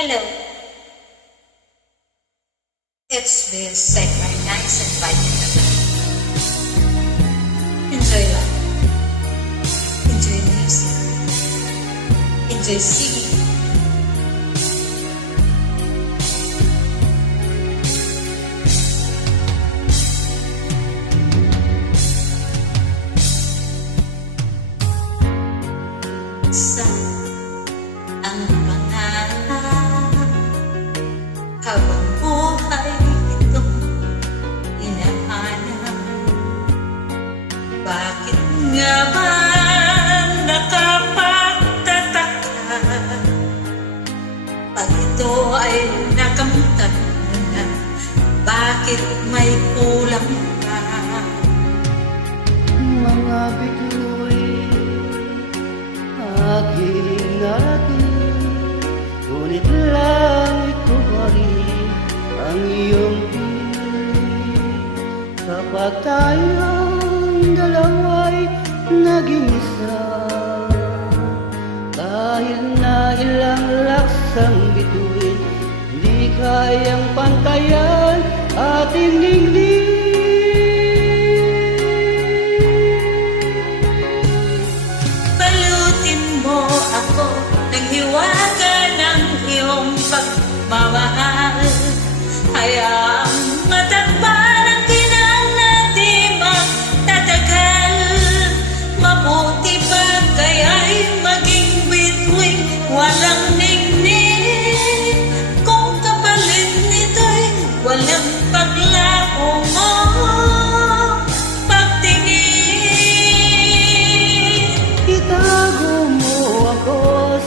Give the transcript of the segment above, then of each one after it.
Hello, it's been said by nice and vitamin. Enjoy life, enjoy music, enjoy singing. Sa ang pangalan habang buhay itong hinahanap. Bakit nga ba nakapagtataka pag ito ay nakamtan na? Bakit may kulang pa? Mga bituin aking narating, ngunit langit ko pa rin ang iyong piling. Kapag tayong dalawa'y naging isa, kahit na ilang laksang bituin, hindi kayang pantayan ating dingding. Ako ng hiwaga ng iyong pagmamahal, hayaang matakpan ang kinang na di magtatagal. Mabuti pa kaya'y maging bituin walang ningning, kung kapalit nito'y walang paglako mo.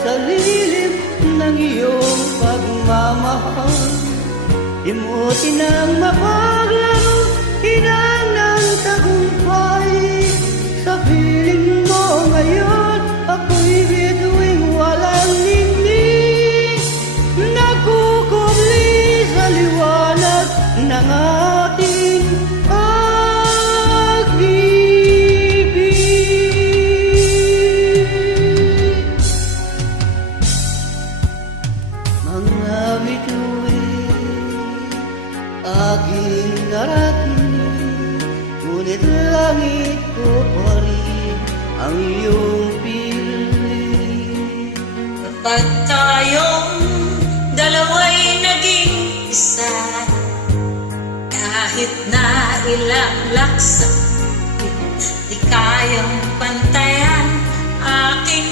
Sa lilim ng iyong pagmamahal, imuti ng mapaglaro, hinang ng tagumpay. Sa piling mo ngayon, ako'y bituing walang ningning, nagkukubli sa liwanag ng ating aking narating, ngunit langit ko pa rin ang iyong piling. Kapag tayong dalawa'y naging isa, kahit na ilang laksang di kayang pantayan aking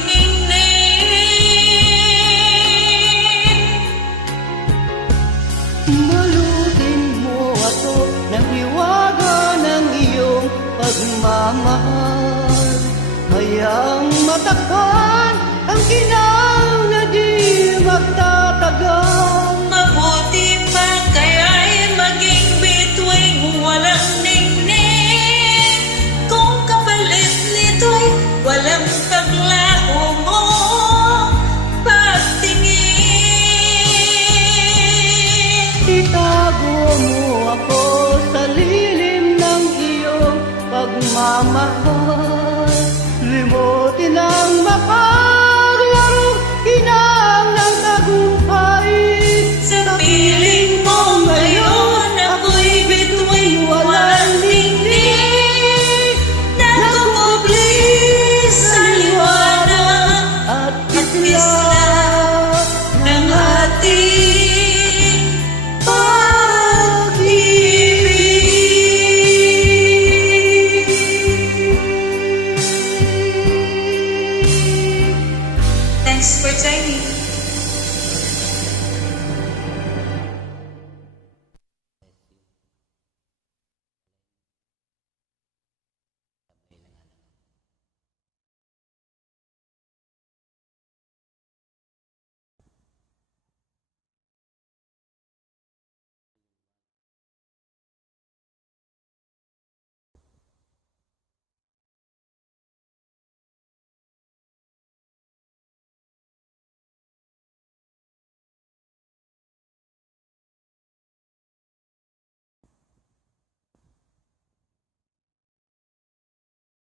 ng hiwaga ng iyong pagmamahal, hayaang matakpan ang kinang na di magtatagal. Mabuti pa kaya'y maging bituing walang ningning, kung kapalit nito'y walang paglaho mo pagtingin. Itago mo ako sa lilim ng iyong pagmamahal, limutin ang mapaglaro, hinang ng tagumpay. Sa piling mo ngayon, ako'y bituin walang ningning, nagkukubli sa liwanag at isla ng ating Thanks for joining.